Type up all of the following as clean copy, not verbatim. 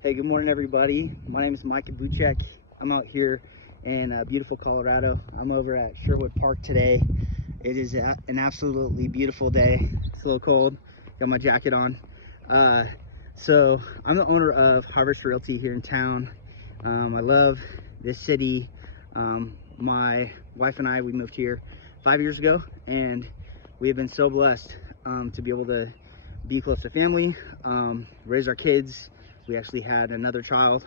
Hey, good morning, everybody. My name is Micah Buczek. I'm out here in beautiful Colorado. I'm over at Sherwood Park today. It is an absolutely beautiful day. It's a little cold. Got my jacket on. So I'm the owner of Harvest Realty here in town. I love this city. My wife and I, we moved here 5 years ago, and we have been so blessed to be able to be close to family, raise our kids. We actually had another child,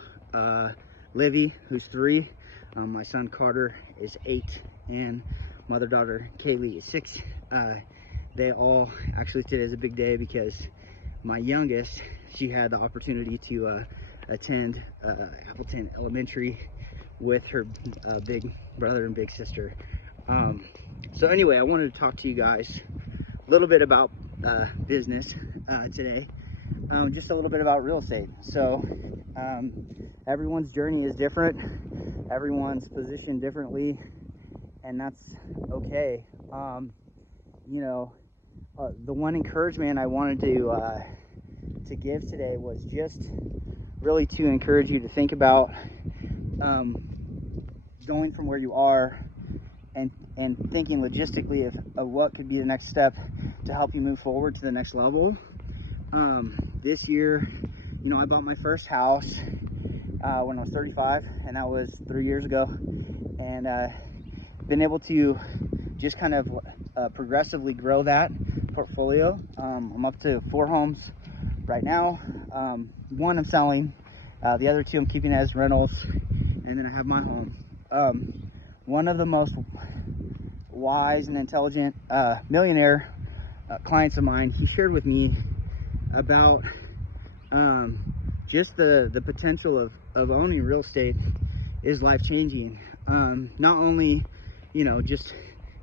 Livy, who's 3. My son Carter is 8, and my other daughter Kaylee is 6. They all, actually today is a big day because my youngest, she had the opportunity to attend Appleton Elementary with her big brother and big sister. So anyway, I wanted to talk to you guys a little bit about business today. Just a little bit about real estate. So everyone's journey is different, everyone's positioned differently, and that's okay. The one encouragement I wanted to give today was just really to encourage you to think about going from where you are and thinking logistically of what could be the next step to help you move forward to the next level. This year, I bought my first house when I was 35, and that was 3 years ago, and been able to just kind of progressively grow that portfolio. I'm up to 4 homes right now. One I'm selling, the other 2 I'm keeping as rentals, and then I have my home. One of the most wise and intelligent millionaire clients of mine, he shared with me about just the potential of owning real estate is life-changing. Not only, just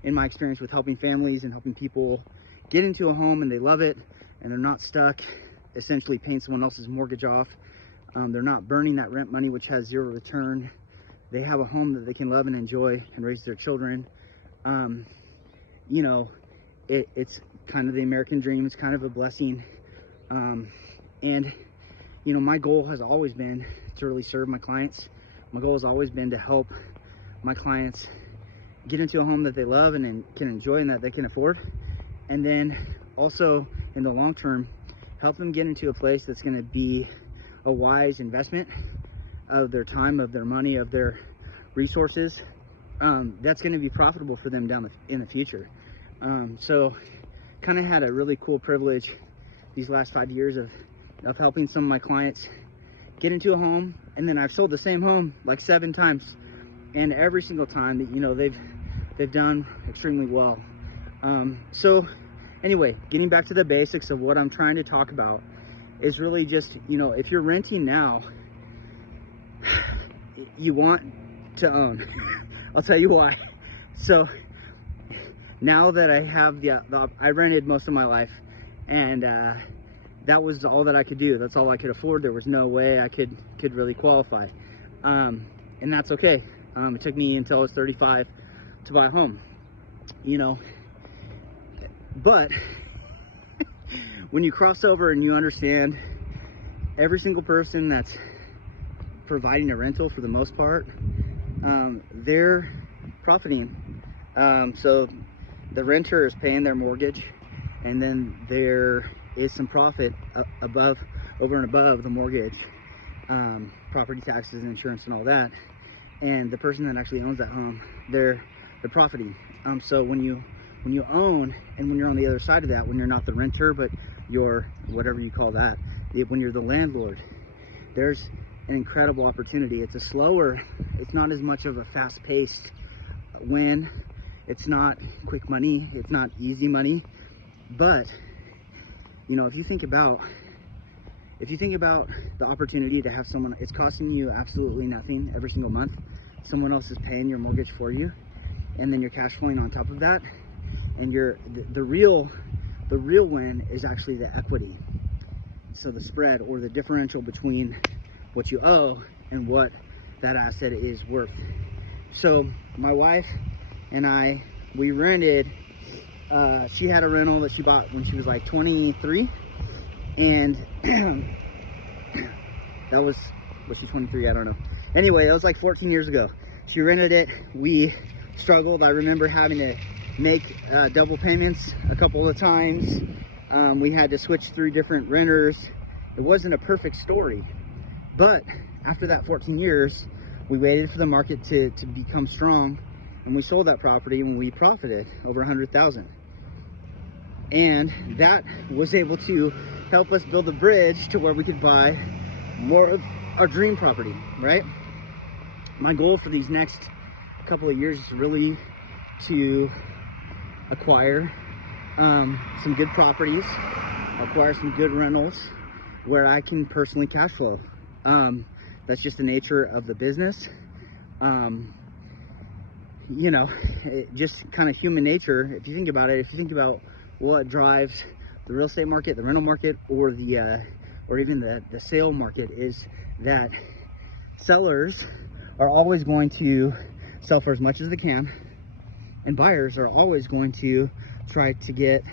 in my experience with helping families and helping people get into a home and they love it and they're not stuck essentially paying someone else's mortgage off. They're not burning that rent money, which has 0 return. They have a home that they can love and enjoy and raise their children. It's kind of the American dream. It's kind of a blessing. My goal has always been to really serve my clients. My goal has always been to help my clients get into a home that they love and can enjoy and that they can afford. And then also in the long term, help them get into a place that's going to be a wise investment of their time, of their money, of their resources. That's going to be profitable for them in the future. So kind of had a really cool privilege these last 5 years of helping some of my clients get into a home, and then I've sold the same home like 7 times, and every single time that they've done extremely well. So anyway, getting back to the basics of what I'm trying to talk about is really just, if you're renting now, you want to own. I'll tell you why. So now that I have I rented most of my life, and that was all that I could do. That's all I could afford. There was no way I could really qualify, and that's okay. It took me until I was 35 to buy a home, but when you cross over and you understand every single person that's providing a rental, for the most part, they're profiting. So the renter is paying their mortgage, and then there is some profit over and above the mortgage, property taxes and insurance and all that. And the person that actually owns that home, they're profiting. So when you own, and when you're on the other side of that, when you're not the renter but you're whatever you call that, when you're the landlord, there's an incredible opportunity. It's not as much of a fast-paced win. It's not quick money. It's not easy money. But if you think about the opportunity to have someone, it's costing you absolutely nothing every single month. Someone else is paying your mortgage for you, and then you're cash flowing on top of that. And the real win is actually the equity. So the spread, or the differential between what you owe and what that asset is worth. So my wife and I, we rented, she had a rental that she bought when she was like 23, and was she 23? I don't know. Anyway, it was like 14 years ago. She rented it. We struggled. I remember having to make double payments a couple of times. We had to switch through different renters. It wasn't a perfect story, but after that 14 years, we waited for the market to become strong, and we sold that property and we profited over $100,000. And that was able to help us build a bridge to where we could buy more of our dream property, right? My goal for these next couple of years is really to acquire some good properties, acquire some good rentals where I can personally cash flow. That's just the nature of the business. You know, just kind of human nature. If you think about it, if you think about what drives the real estate market, the rental market, or the or even the sale market, is that sellers are always going to sell for as much as they can, and buyers are always going to try to get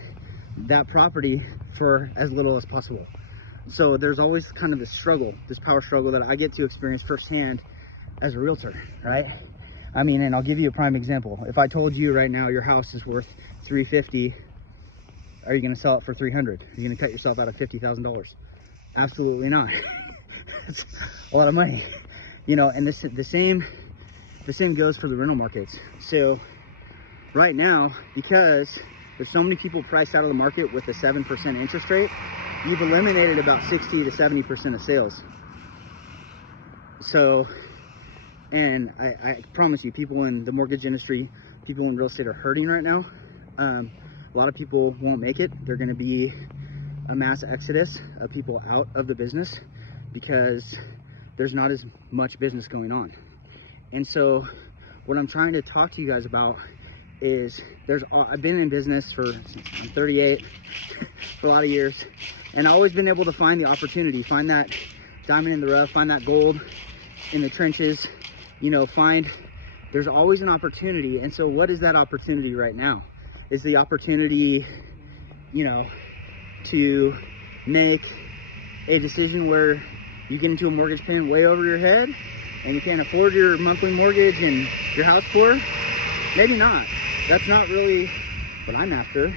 that property for as little as possible. So there's always kind of this struggle, this power struggle that I get to experience firsthand as a realtor, right? I mean, and I'll give you a prime example. If I told you right now your house is worth $350, are you going to sell it for $300? Are you going to cut yourself out of $50,000? Absolutely not. It's a lot of money, you know. And the same goes for the rental markets. So right now, because there's so many people priced out of the market with a 7% interest rate, you've eliminated about 60 to 70% of sales. So, and I promise you, people in the mortgage industry, people in real estate are hurting right now. A lot of people won't make it. They're going to be a mass exodus of people out of the business because there's not as much business going on. And so what I'm trying to talk to you guys about is I've been in business since I'm 38 for a lot of years, and I've always been able to find the opportunity, find that diamond in the rough, find that gold in the trenches, you know, there's always an opportunity. And so what is that opportunity right now? Is the opportunity, you know, to make a decision where you get into a mortgage payment way over your head and you can't afford your monthly mortgage and your house poor? Maybe not. That's not really what I'm after.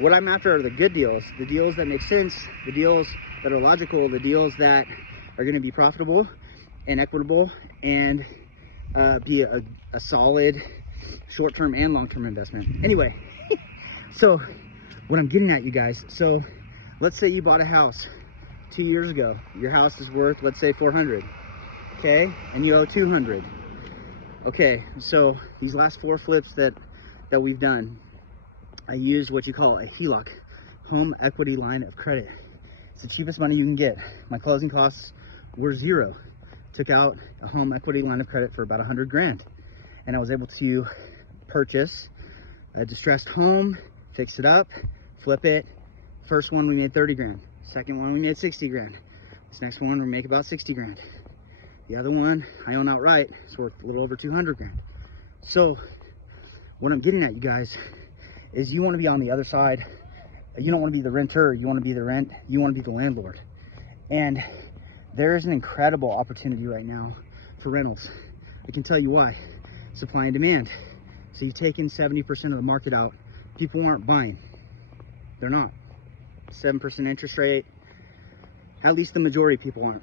What I'm after are the good deals, the deals that make sense, the deals that are logical, the deals that are going to be profitable and equitable and be a solid short-term and long-term investment. Anyway, so what I'm getting at, you guys, so let's say you bought a house 2 years ago. Your house is worth, let's say, $400, okay, and you owe $200. Okay, so these last 4 flips that we've done, I used what you call a HELOC, home equity line of credit. It's the cheapest money you can get. My closing costs were $0. Took out a home equity line of credit for about $100 grand, and I was able to purchase a distressed home, fix it up, flip it. First one we made 30 grand. Second one we made 60 grand. This next one we make about 60 grand. The other one I own outright. It's worth a little over 200 grand. So what I'm getting at, you guys, is you want to be on the other side. You don't want to be the renter. You want to be the rent. You want to be the landlord. And there is an incredible opportunity right now for rentals. I can tell you why. Supply and demand. So you've taken 70% of the market out. People aren't buying. They're not. 7% interest rate. At least the majority of people aren't.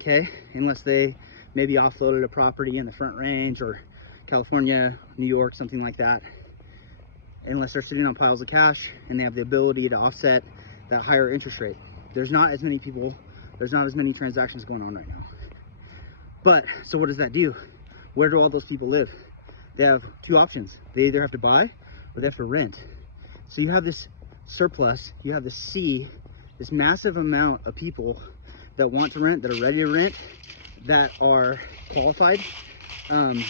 Okay? Unless they maybe offloaded a property in the Front Range or California, New York, something like that. Unless they're sitting on piles of cash and they have the ability to offset that higher interest rate. There's not as many people, there's not as many transactions going on right now. But, so what does that do? Where do all those people live? They have 2 options. They either have to buy or they have to rent. So you have this surplus, you have this this massive amount of people that want to rent, that are ready to rent, that are qualified, and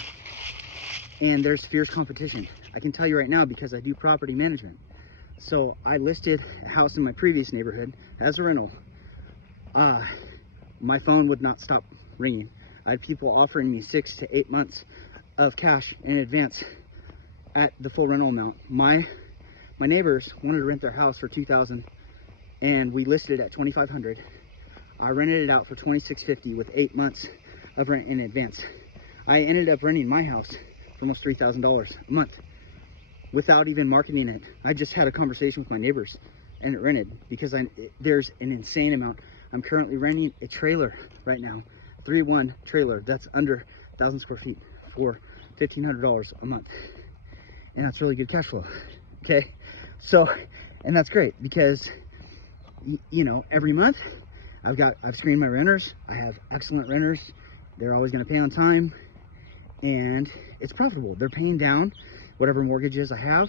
there's fierce competition. I can tell you right now because I do property management. So I listed a house in my previous neighborhood as a rental. My phone would not stop ringing. I had people offering me 6 to 8 months of cash in advance at the full rental amount. My neighbors wanted to rent their house for $2,000 and we listed it at $2,500. I rented it out for $26.50 with 8 months of rent in advance. I ended up renting my house for almost $3,000 a month without even marketing it. I just had a conversation with my neighbors and it rented because there's an insane amount. I'm currently renting a trailer right now, 3-1 trailer that's under 1,000 square feet for $1,500 a month. And that's really good cash flow. Okay. So, and that's great because, you know, every month I've screened my renters. I have excellent renters. They're always going to pay on time and it's profitable. They're paying down whatever mortgages I have,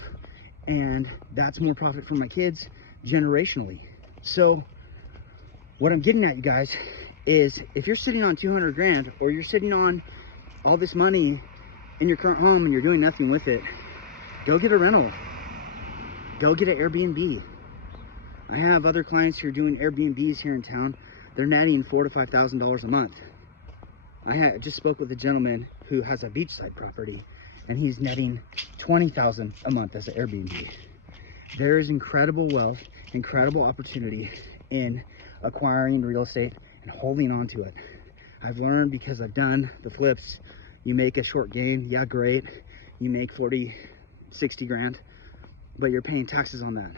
and that's more profit for my kids generationally. So what I'm getting at, you guys, is if you're sitting on 200 grand or you're sitting on all this money in your current home and you're doing nothing with it, go get a rental. Go get an Airbnb. I have other clients who are doing Airbnbs here in town. They're netting $4,000 to $5,000 a month. I just spoke with a gentleman who has a beachside property and he's netting $20,000 a month as an Airbnb. There is incredible wealth, incredible opportunity in acquiring real estate and holding on to it. I've learned because I've done the flips. You make a short gain, yeah, great. You make 40, 60 grand, but you're paying taxes on that.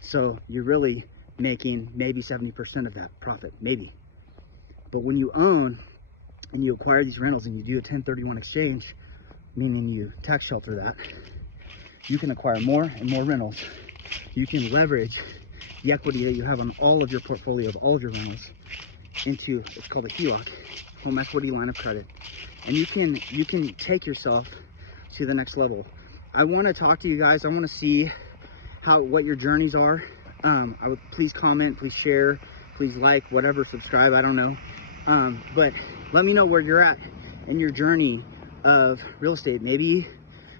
So you're really making maybe 70% of that profit, maybe. But when you own and you acquire these rentals and you do a 1031 exchange, meaning you tax shelter that, you can acquire more and more rentals. You can leverage the equity that you have on all of your portfolio of all of your rentals into, it's called a HELOC, home equity line of credit. And you can take yourself to the next level. I want to talk to you guys. I want to see what your journeys are. I would please comment, please share, please like, whatever, subscribe, I don't know. But let me know where you're at in your journey of real estate. Maybe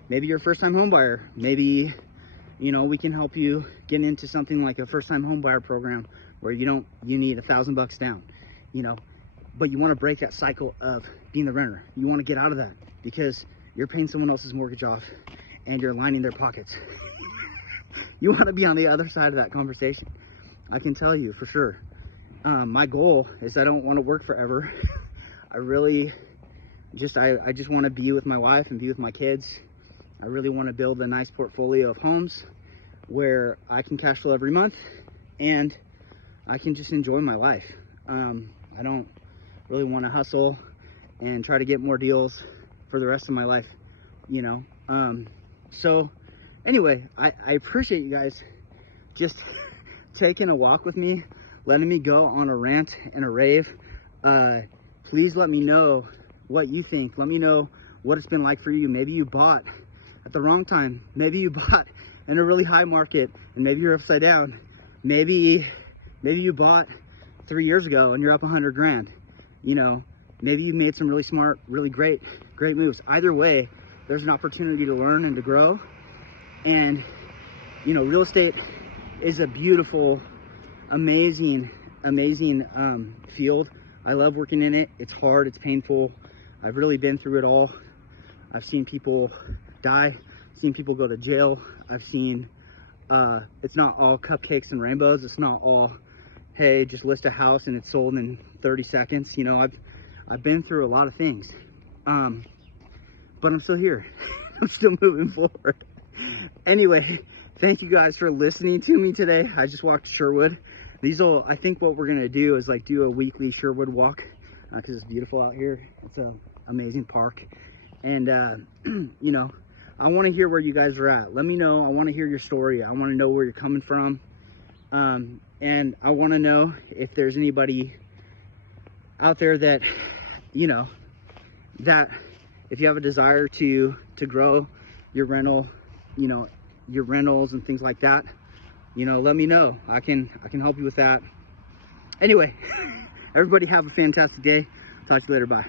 you're a first-time home buyer. Maybe, you know, we can help you get into something like a first-time home buyer program where you need $1,000 down, you know, but you want to break that cycle of being the renter. You want to get out of that because you're paying someone else's mortgage off and you're lining their pockets. You want to be on the other side of that conversation. I can tell you for sure. My goal is I don't want to work forever. I just want to be with my wife and be with my kids. I really want to build a nice portfolio of homes where I can cash flow every month and I can just enjoy my life. I don't really want to hustle and try to get more deals for the rest of my life, you know. So anyway, I appreciate you guys just taking a walk with me, letting me go on a rant and a rave. Please let me know what you think. Let me know what it's been like for you. Maybe you bought at the wrong time. Maybe you bought in a really high market and maybe you're upside down. Maybe you bought 3 years ago and you're up 100 grand. You know, maybe you made some really smart, really great moves. Either way, there's an opportunity to learn and to grow. And, you know, real estate is a beautiful, amazing field. I love working in it. It's hard, it's painful. I've really been through it all. I've seen people die, seen people go to jail. I've seen, it's not all cupcakes and rainbows. It's not all, hey, just list a house and it's sold in 30 seconds. You know, I've been through a lot of things, but I'm still here. I'm still moving forward. Anyway, thank you guys for listening to me today. I just walked Sherwood. I think what we're gonna do is like do a weekly Sherwood walk because it's beautiful out here. It's an amazing park, and you know, I want to hear where you guys are at. Let me know. I want to hear your story. I want to know where you're coming from, and I want to know if there's anybody out there that, you know, that if you have a desire to grow your rental, you know, your rentals and things like that, you know, let me know. I can help you with that. Anyway, everybody have a fantastic day. Talk to you later. Bye.